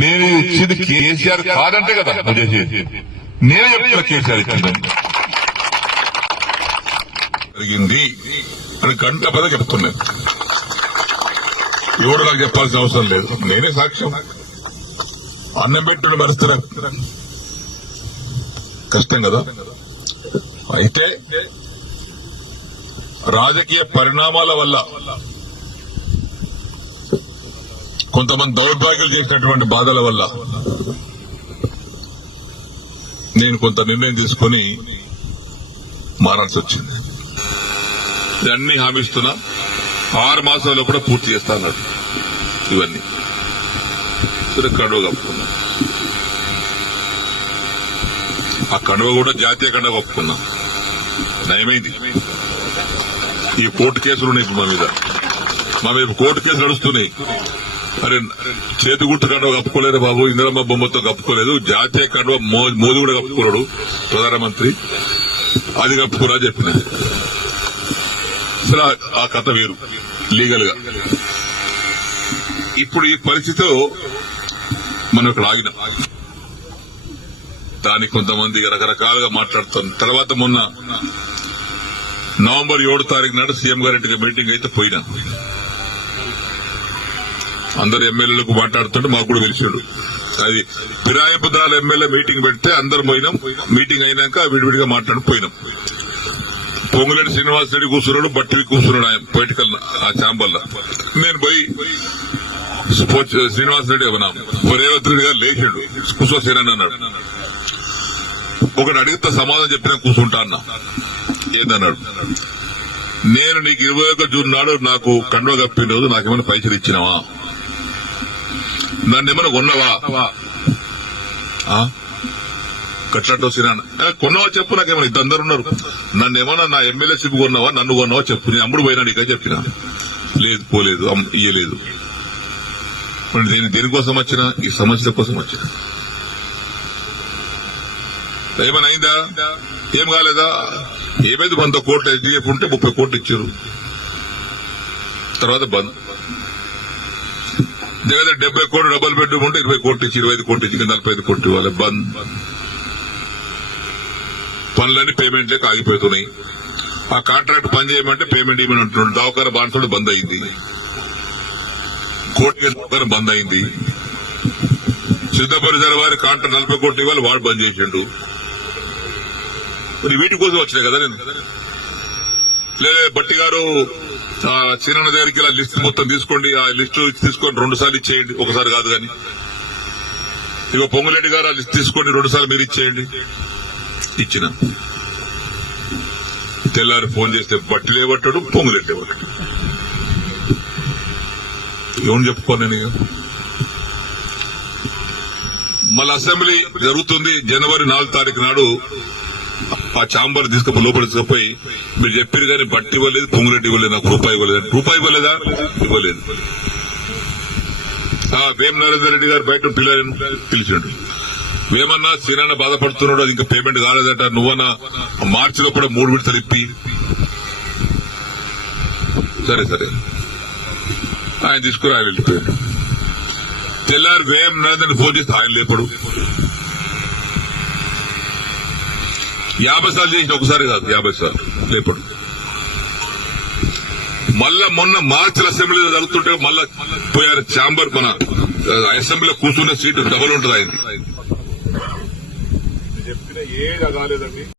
నేను ఇచ్చింది కేసీఆర్ కాదంటే కదా నువ్వు చేసేది. నేనే చెప్తున్నా కేసీఆర్ ఇచ్చిందని జరిగింది అని గంట పద చెప్తున్నాను. ఎవరు నాకు చెప్పాల్సిన అవసరం లేదు, నేనే సాక్ష్యం. అన్నం పెట్టుకుని మరుస్తారా? కష్టం కదా. అయితే రాజకీయ పరిణామాల వల్ల కొంతమంది దౌర్భాగ్యాలు చేసినటువంటి బాధల వల్ల నేను కొంత నిర్ణయం తీసుకుని మారాల్సి వచ్చింది. అన్ని హామీ ఇస్తున్నా, 6 మాసాల్లో కూడా పూర్తి చేస్తాను. ఇవన్నీ కండువ కప్పుకున్నా. ఆ కండువ కూడా జాతీయ కండువ కప్పుకున్నా. నయమైంది. ఈ కోర్టు కేసులు ఉన్నాయి మా మీద కోర్టు కేసులు నడుస్తున్నాయి. అరే చేతి గుర్తు కండువ కప్పుకోలేదు బాబు, ఇందిరమ్మ బొమ్మతో కప్పుకోలేదు, జాతీయ కండువ మోదీ కూడా కప్పుకోలేడు ప్రధానమంత్రి, అది కప్పుకోరా చెప్పిన. అసలు ఆ కథ వేరు లీగల్ గా. ఇప్పుడు ఈ పరిస్థితిలో మనం ఇక్కడ ఆగినాం. దానికి కొంతమంది రకరకాలుగా మాట్లాడుతారు. తర్వాత మొన్న నవంబర్ 7 తారీఖు నాడు సీఎం గారి మీటింగ్ అయితే పోయినా. అందరు ఎమ్మెల్యేలకు మాట్లాడుతుంటే మాకు కూడా తెలిసాడు. అది ఫిరాయింపుదారుల ఎమ్మెల్యే మీటింగ్ పెడితే అందరు పోయినాం. మీటింగ్ అయినాక విడివిడిగా మాట్లాడిపోయినాం. పొంగులేటి శ్రీనివాస్ రెడ్డి కూర్చున్నాడు, బట్టివి కూర్చున్నాడు ఆయన పొలిటికల్ ఆ ఛాంబర్లో. నేను పోయి శ్రీనివాస్ రెడ్డి అన్నాం, రేవంత్ రెడ్డి గారు లేచాడు, కూర్చోసేనని అన్నాడు. ఒకటి అడిగితే సమాధానం చెప్పినా కూర్చుంటా అన్నా. ఏందన్నాడు, నేను నీకు 21 జూన్ నాడు నాకు కండువ కప్పిన రోజు నాకేమైనా పైసలు ఇచ్చినావా, నన్ను ఏమైనా కొన్నావా, కట్లతో సినాన్న కొన్నావా చెప్పు, నాకేమైనా ఇద్దరు ఉన్నారు, నన్ను ఏమన్నా నా ఎమ్మెల్యేషిప్ కొన్నావా, నన్ను కొన్నావా చెప్పు, నేను అమ్ముడు పోయినా నీకే చెప్పినా. లేదు పోలేదు, ఇయ్యలేదు. నేను దేనికోసం వచ్చినా, ఈ సమస్య కోసం వచ్చినా. ఏమైనా అయిందా, ఏం కాలేదా, ఏమైంది, 100 కోట్లు ఎస్డీఎఫ్ ఉంటే 30 కోట్లు ఇచ్చారు. తర్వాత బంద్. దగ్గర 70 కోట్లు డబుల్ బెడ్రూమ్ ఉంటే 20 కోట్లు ఇచ్చి, 25 కోట్లు ఇచ్చి, 45 కోట్లు ఇవ్వాలి. బంద్. పనులన్నీ పేమెంట్ లేక ఆగిపోతున్నాయి. ఆ కాంట్రాక్ట్ పని చేయమంటే పేమెంట్ ఇవ్వమని అంటున్నాడు. దవాఖాన బాన్సుడు బంద్ అయింది, కోర్టు బంద్ అయింది. సిద్ధపరిసర వారి కాంట్రాక్ట్ 40 కోట్లు ఇవ్వాలి, వాడు బంద్ చేసిండు. మరి వీటి కోసం వచ్చినాయి కదా నేను. లేదా బట్టి గారు సీనన్న దగ్గరికి ఇలా లిస్ట్ మొత్తం తీసుకోండి, ఆ లిస్టు తీసుకొని 2 సార్లు ఇచ్చేయండి, ఒకసారి కాదు కానీ. ఇక పొంగులేటి గారు ఆ లిస్ట్ తీసుకోండి, 2 సార్లు మీరు ఇచ్చేయండి. ఇచ్చిన తెల్లారి ఫోన్ చేస్తే బట్టి లేబట్టాడు, పొంగులేటి లేబట్టాడు. ఏమని చెప్పుకోను నేను. మళ్ళీ అసెంబ్లీ జరుగుతుంది. జనవరి 4 తారీఖు నాడు ఆ ఛాంబర్ తీసుకుపోయి లోపల తీసుకుపోయి, మీరు చెప్పారు కానీ బట్టి ఇవ్వలేదు, పొంగులేటి ఇవ్వలేదు, నాకు రూపాయి ఇవ్వలేదు. రూపాయి ఇవ్వలేదా? ఇవ్వలేదు. వేం నరేందర్ రెడ్డి గారు బయట పిలిచాడు. వేమన్నా శ్రీనాన్న బాధపడుతున్నాడు, అది ఇంకా పేమెంట్ కాలేదట, నువ్వన్నా మార్చిలో కూడా 3 విడతలు ఇప్పి. సరే సరే ఆయన తీసుకుని ఆయన వెళ్ళిపోయాడు. తెల్లారు వేం నరేందర్ ఫోన్ చేస్తే ఆయన లేపడు. 50 సార్లు చేసిన, ఒకసారి కాదు 50 సార్లు లేపడు. మళ్ళా మొన్న మార్చిల అసెంబ్లీలో జరుగుతుంటే మళ్ళా పోయారు ఛాంబర్. మన అసెంబ్లీలో కూర్చున్న సీటు డబల్ ఉంటుంది. ఆయన చెప్పిన ఏది కాలేదండి.